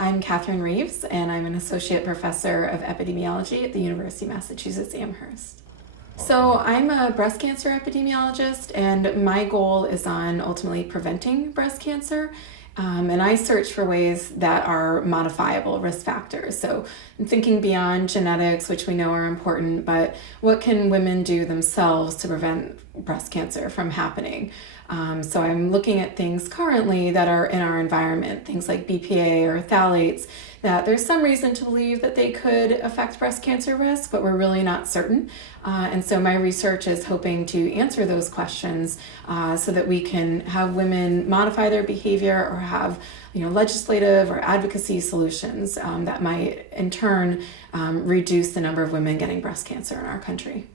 I'm Katherine Reeves, and I'm an associate professor of epidemiology at the University of Massachusetts Amherst. So I'm a breast cancer epidemiologist, and my goal is on ultimately preventing breast cancer. And I search for ways that are modifiable risk factors. So I'm thinking beyond genetics, which we know are important, but what can women do themselves to prevent breast cancer from happening? So I'm looking at things currently that are in our environment, things like BPA or phthalates, that there's some reason to believe that they could affect breast cancer risk, but we're really not certain. And so my research is hoping to answer those questions so that we can have women modify their behavior or have legislative or advocacy solutions that might in turn reduce the number of women getting breast cancer in our country.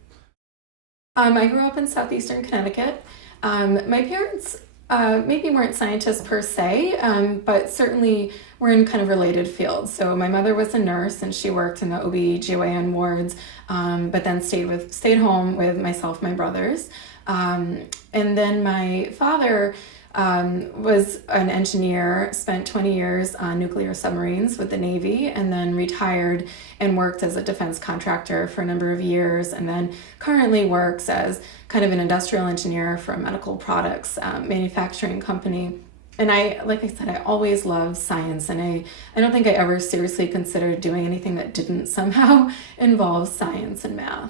I grew up in southeastern Connecticut. My parents maybe weren't scientists per se, but certainly were in kind of related fields. So my mother was a nurse and she worked in the OB/GYN wards, but then stayed home with myself, my brothers. And then my father was an engineer, spent 20 years on nuclear submarines with the Navy, and then retired and worked as a defense contractor for a number of years, and then currently works as kind of an industrial engineer for a medical products manufacturing company. And like I said, I always loved science, and I don't think I ever seriously considered doing anything that didn't somehow involve science and math.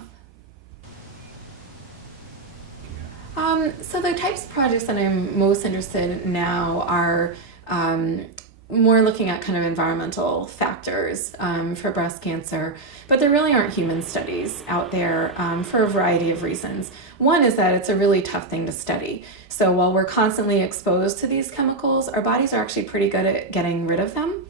So the types of projects that I'm most interested in now are more looking at kind of environmental factors for breast cancer, but there really aren't human studies out there for a variety of reasons. One is that it's a really tough thing to study. So while we're constantly exposed to these chemicals, our bodies are actually pretty good at getting rid of them.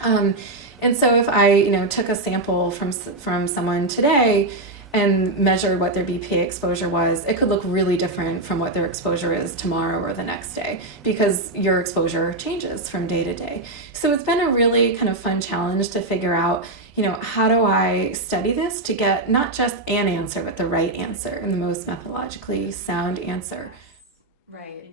And so if I took a sample from someone today and measured what their BPA exposure was, it could look really different from what their exposure is tomorrow or the next day, because your exposure changes from day to day. So it's been a really kind of fun challenge to figure out, how do I study this to get not just an answer, but the right answer and the most methodologically sound answer. Right.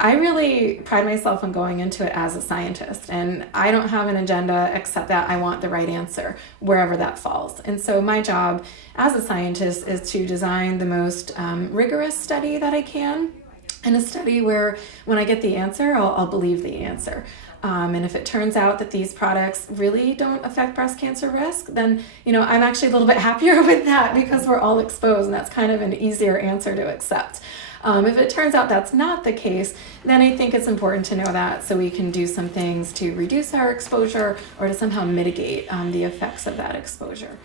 I really pride myself on going into it as a scientist, and I don't have an agenda except that I want the right answer wherever that falls. And so my job as a scientist is to design the most rigorous study that I can, and a study where when I get the answer, I'll believe the answer. And if it turns out that these products really don't affect breast cancer risk, then I'm actually a little bit happier with that, because we're all exposed, and that's kind of an easier answer to accept. If it turns out that's not the case, then I think it's important to know that, so we can do some things to reduce our exposure or to somehow mitigate the effects of that exposure.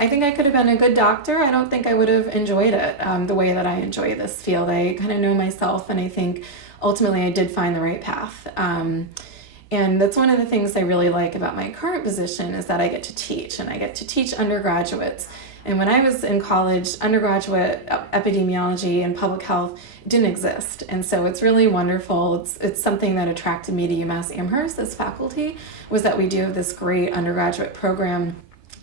I think I could have been a good doctor. I don't think I would have enjoyed it the way that I enjoy this field. I kind of know myself, and I think ultimately I did find the right path. And that's one of the things I really like about my current position, is that I get to teach, and I get to teach undergraduates. And when I was in college, undergraduate epidemiology and public health didn't exist. And so it's really wonderful. It's something that attracted me to UMass Amherst as faculty, was that we do have this great undergraduate program.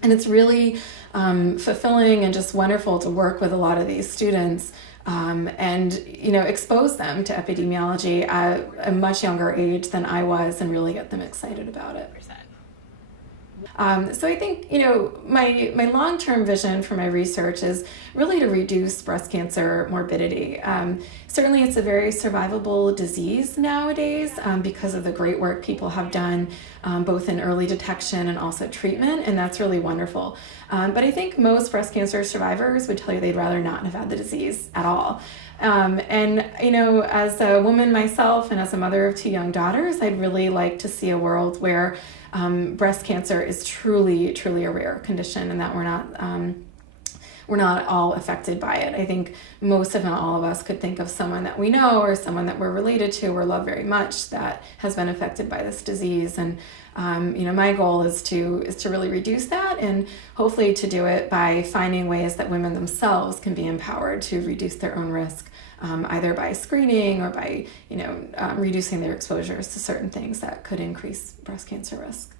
And it's really fulfilling and just wonderful to work with a lot of these students and expose them to epidemiology at a much younger age than I was, and really get them excited about it. So I think, my long-term vision for my research is really to reduce breast cancer morbidity. Certainly it's a very survivable disease nowadays because of the great work people have done both in early detection and also treatment, and that's really wonderful. But I think most breast cancer survivors would tell you they'd rather not have had the disease at all. As a woman myself and as a mother of 2 young daughters, I'd really like to see a world where breast cancer is truly, truly a rare condition, and that we're not all affected by it. I think most, if not all of us, could think of someone that we know or someone that we're related to or love very much that has been affected by this disease. And my goal is to really reduce that, and hopefully to do it by finding ways that women themselves can be empowered to reduce their own risk, either by screening or by reducing their exposures to certain things that could increase breast cancer risk.